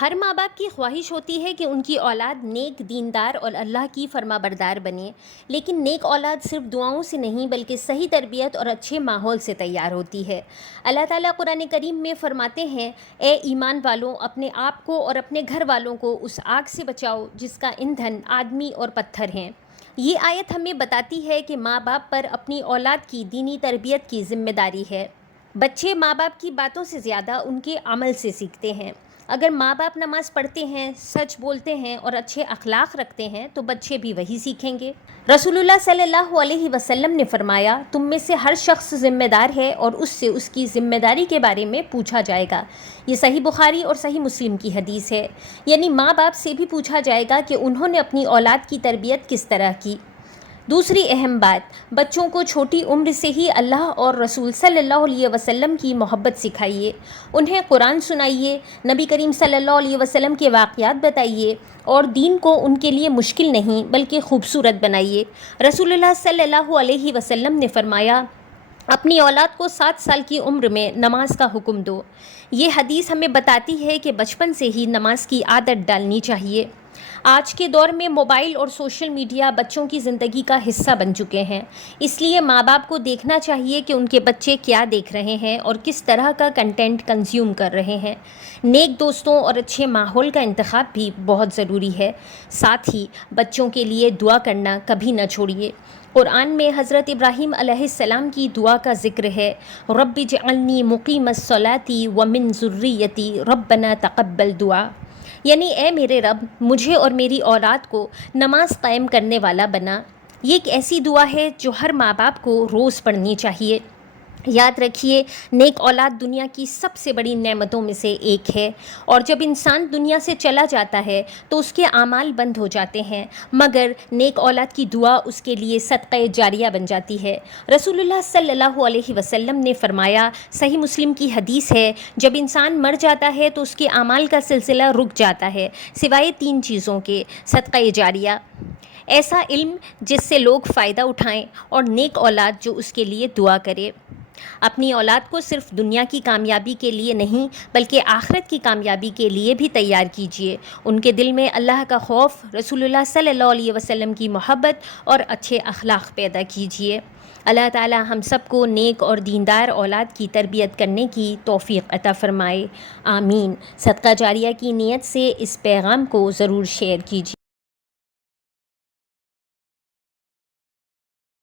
ہر ماں باپ کی خواہش ہوتی ہے کہ ان کی اولاد نیک، دیندار اور اللہ کی فرما بردار بنے، لیکن نیک اولاد صرف دعاؤں سے نہیں بلکہ صحیح تربیت اور اچھے ماحول سے تیار ہوتی ہے۔ اللہ تعالیٰ قرآن کریم میں فرماتے ہیں، اے ایمان والوں، اپنے آپ کو اور اپنے گھر والوں کو اس آگ سے بچاؤ جس کا ایندھن آدمی اور پتھر ہیں۔ یہ آیت ہمیں بتاتی ہے کہ ماں باپ پر اپنی اولاد کی دینی تربیت کی ذمہ داری ہے۔ بچے ماں باپ کی باتوں سے زیادہ ان کے عمل سے سیکھتے ہیں۔ اگر ماں باپ نماز پڑھتے ہیں، سچ بولتے ہیں اور اچھے اخلاق رکھتے ہیں تو بچے بھی وہی سیکھیں گے۔ رسول اللہ صلی اللہ علیہ وسلم نے فرمایا، تم میں سے ہر شخص ذمہ دار ہے اور اس سے اس کی ذمہ داری کے بارے میں پوچھا جائے گا۔ یہ صحیح بخاری اور صحیح مسلم کی حدیث ہے، یعنی ماں باپ سے بھی پوچھا جائے گا کہ انہوں نے اپنی اولاد کی تربیت کس طرح کی۔ دوسری اہم بات، بچوں کو چھوٹی عمر سے ہی اللہ اور رسول صلی اللہ علیہ وسلم کی محبت سکھائیے، انہیں قرآن سنائیے، نبی کریم صلی اللہ علیہ وسلم کے واقعات بتائیے اور دین کو ان کے لیے مشکل نہیں بلکہ خوبصورت بنائیے۔ رسول اللہ صلی اللہ علیہ وسلم نے فرمایا، اپنی اولاد کو 7 سال کی عمر میں نماز کا حکم دو۔ یہ حدیث ہمیں بتاتی ہے کہ بچپن سے ہی نماز کی عادت ڈالنی چاہیے۔ آج کے دور میں موبائل اور سوشل میڈیا بچوں کی زندگی کا حصہ بن چکے ہیں، اس لیے ماں باپ کو دیکھنا چاہیے کہ ان کے بچے کیا دیکھ رہے ہیں اور کس طرح کا کنٹینٹ کنزیوم کر رہے ہیں۔ نیک دوستوں اور اچھے ماحول کا انتخاب بھی بہت ضروری ہے۔ ساتھ ہی بچوں کے لیے دعا کرنا کبھی نہ چھوڑیے۔ قرآن میں حضرت ابراہیم علیہ السلام کی دعا کا ذکر ہے، رب اجعلنی مقیم الصلاۃ ومن ذریتی ربنا تقبل دعا، یعنی اے میرے رب، مجھے اور میری اولاد کو نماز قائم کرنے والا بنا۔ یہ ایک ایسی دعا ہے جو ہر ماں باپ کو روز پڑھنی چاہیے۔ یاد رکھیے، نیک اولاد دنیا کی سب سے بڑی نعمتوں میں سے ایک ہے، اور جب انسان دنیا سے چلا جاتا ہے تو اس کے اعمال بند ہو جاتے ہیں، مگر نیک اولاد کی دعا اس کے لیے صدقہ جاریہ بن جاتی ہے۔ رسول اللہ صلی اللہ علیہ وسلم نے فرمایا، صحیح مسلم کی حدیث ہے، جب انسان مر جاتا ہے تو اس کے اعمال کا سلسلہ رک جاتا ہے سوائے 3 چیزوں کے: صدقہ جاریہ، ایسا علم جس سے لوگ فائدہ اٹھائیں، اور نیک اولاد جو اس کے لیے دعا کرے۔ اپنی اولاد کو صرف دنیا کی کامیابی کے لیے نہیں بلکہ آخرت کی کامیابی کے لیے بھی تیار کیجیے۔ ان کے دل میں اللہ کا خوف، رسول اللہ صلی اللہ علیہ وسلم کی محبت اور اچھے اخلاق پیدا کیجیے۔ اللہ تعالی ہم سب کو نیک اور دیندار اولاد کی تربیت کرنے کی توفیق عطا فرمائے، آمین۔ صدقہ جاریہ کی نیت سے اس پیغام کو ضرور شیئر کیجیے۔